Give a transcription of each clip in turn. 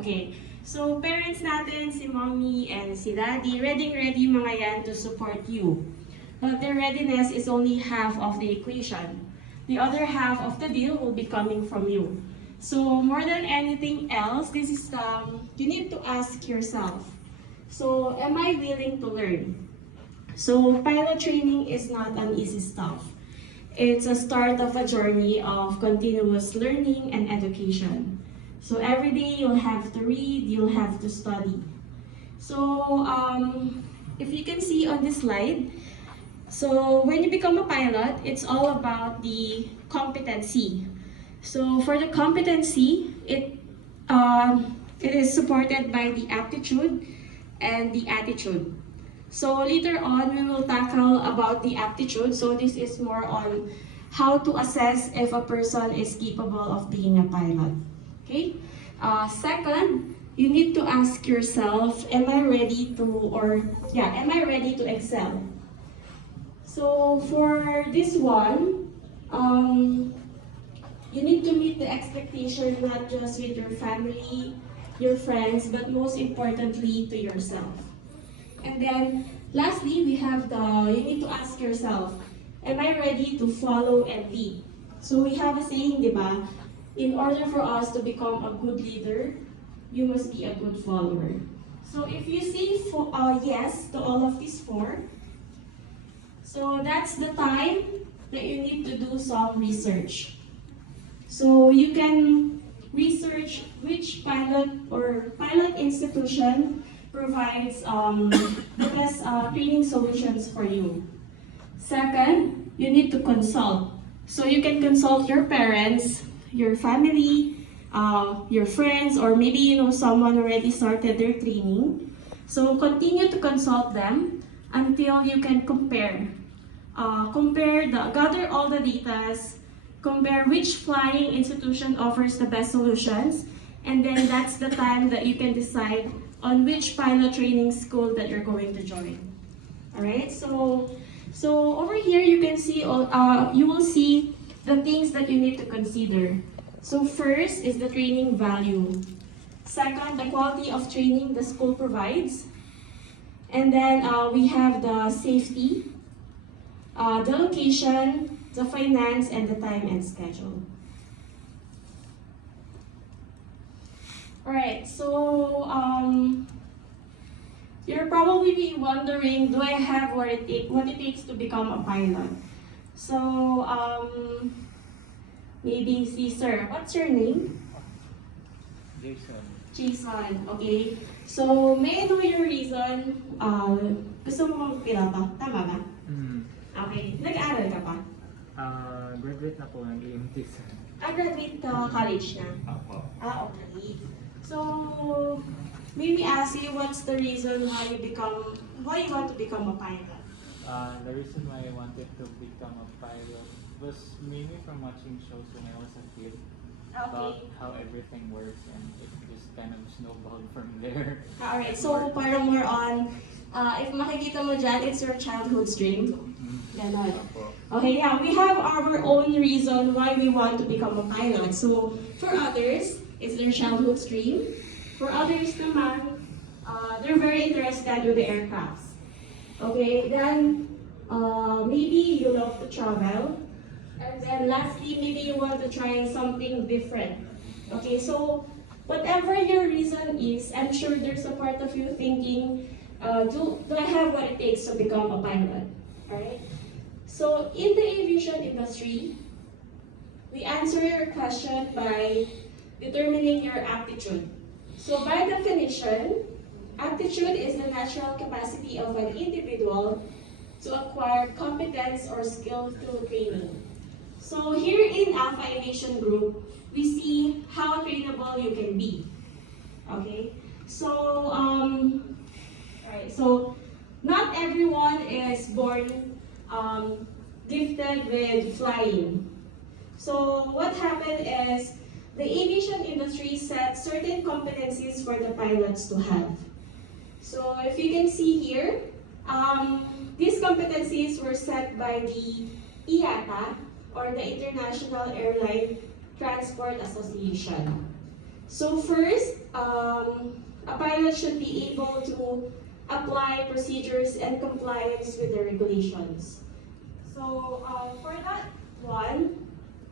Okay, so parents natin, si mommy and si daddy, ready mga yan to support you. But their readiness is only half of the equation. The other half of the deal will be coming from you. So more than anything else, this is you need to ask yourself. So am I willing to learn? So pilot training is not an easy stuff. It's a start of a journey of continuous learning and education. So every day you'll have to read, you'll have to study. So if you can see on this slide, so when you become a pilot, it's all about the competency. So for the competency, it is supported by the aptitude and the attitude. So later on, we will tackle about the aptitude. So this is more on how to assess if a person is capable of being a pilot. Okay. Second, you need to ask yourself, am I ready to excel? So for this one, you need to meet the expectation not just with your family, your friends, but most importantly to yourself. And then lastly, we have you need to ask yourself, am I ready to follow and lead? So we have a saying, diba? In order for us to become a good leader, you must be a good follower. So if you say yes to all of these four, so that's the time that you need to do some research. So you can research which pilot institution provides the best training solutions for you. Second, you need to consult. So you can consult your parents, your family, your friends, or maybe someone already started their training. So continue to consult them until you can gather all the data, compare which flying institution offers the best solutions, and then that's the time that you can decide on which pilot training school that you're going to join. All right, so over here you can see you will see the things that you need to consider. So first is the training value. Second, the quality of training the school provides. And then we have the safety, the location, the finance, and the time and schedule. Alright, so you're probably wondering, do I have what it takes to become a pilot? So maybe sir, what's your name? Jason, okay. So may I know your reason? Gusto mo magpilota? Tama ba? Okay, nag-aaral ka pa? Graduate na po ng EMT. Graduate college na? Opo. Okay. So, may we ask you what's the reason why you want to become a pilot? The reason why I wanted to become a pilot was mainly from watching shows when I was a kid. About how everything works, and it just kind of snowballed from there. Alright, so parang more on, if makikita mo dyan, it's your childhood dream. Ganon. Okay, yeah, we have our own reason why we want to become a pilot. So, for others, it's their childhood dream. For others naman, they're very interested with the aircrafts. Okay, then maybe you love to travel. And then lastly, maybe you want to try something different. Okay, so whatever your reason is, I'm sure there's a part of you thinking, do I have what it takes to become a pilot? Alright? So in the aviation industry, we answer your question by determining your aptitude. So by definition, aptitude is the natural capacity of an individual to acquire competence or skill through training. So here in Alpha Aviation Group, we see how trainable you can be. Okay, so so not everyone is born gifted with flying. So what happened is the aviation industry set certain competencies for the pilots to have. So if you can see here, these competencies were set by the IATA, or the International Airline Transport Association. So first, a pilot should be able to apply procedures and compliance with the regulations. So for that one,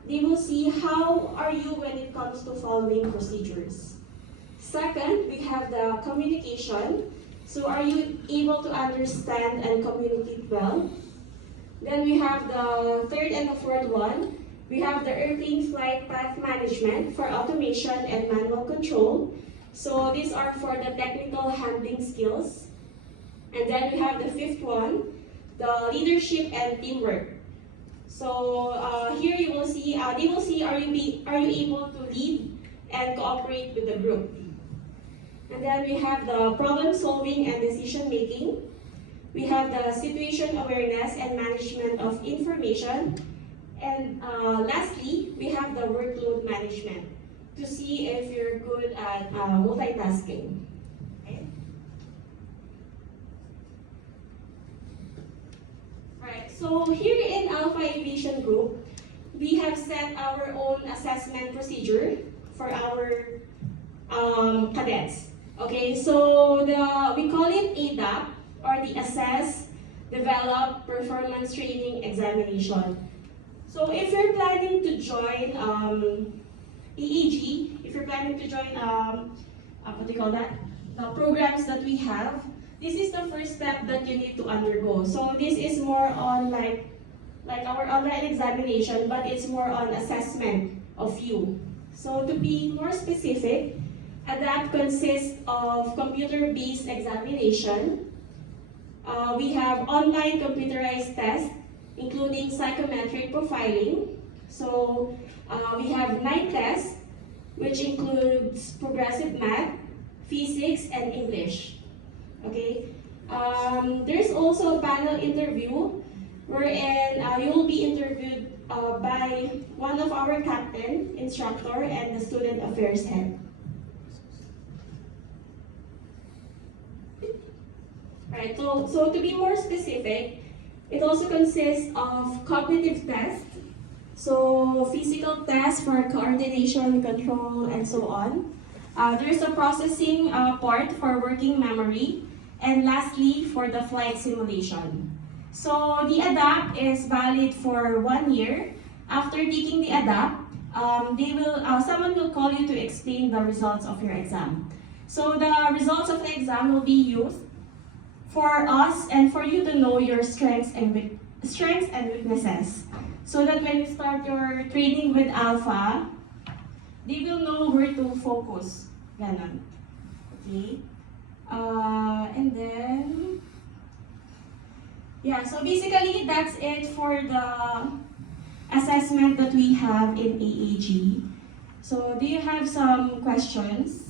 they will see how are you when it comes to following procedures. Second, we have the communication. So are you able to understand and communicate well? Then we have the third and the fourth one. We have the airplane flight path management for automation and manual control. So these are for the technical handling skills. And then we have the fifth one, the leadership and teamwork. So here you will see, they will see are you able to lead and cooperate with the group. And then we have the problem solving and decision making. We have the situation awareness and management of information. And lastly, we have the workload management to see if you're good at multitasking. Okay. Alright, so here in Alpha Aviation Group, we have set our own assessment procedure for our cadets. Okay, so we call it ADAP, or the Assess, Develop, Performance Training Examination. So if you're planning to join EAG, if you're planning to join, what do you call that? The programs that we have, this is the first step that you need to undergo. So this is more on like our online examination, but it's more on assessment of you. So to be more specific, ADAPT consists of computer-based examination. We have online computerized tests, including psychometric profiling. So we have 9 tests, which includes progressive math, physics, and English. Okay. There's also a panel interview wherein you will be interviewed by one of our captain, instructor, and the student affairs head. Right, so to be more specific, it also consists of cognitive tests, so physical tests for coordination, control, and so on. There's a processing part for working memory, and lastly, for the flight simulation. So the ADAPT is valid for 1 year. After taking the ADAPT, someone will call you to explain the results of your exam. So the results of the exam will be used for us and for you to know your strengths and weaknesses. So that when you start your training with Alpha, they will know where to focus. Ganon. Okay? And then, yeah, so basically that's it for the assessment that we have in AAG. So do you have some questions?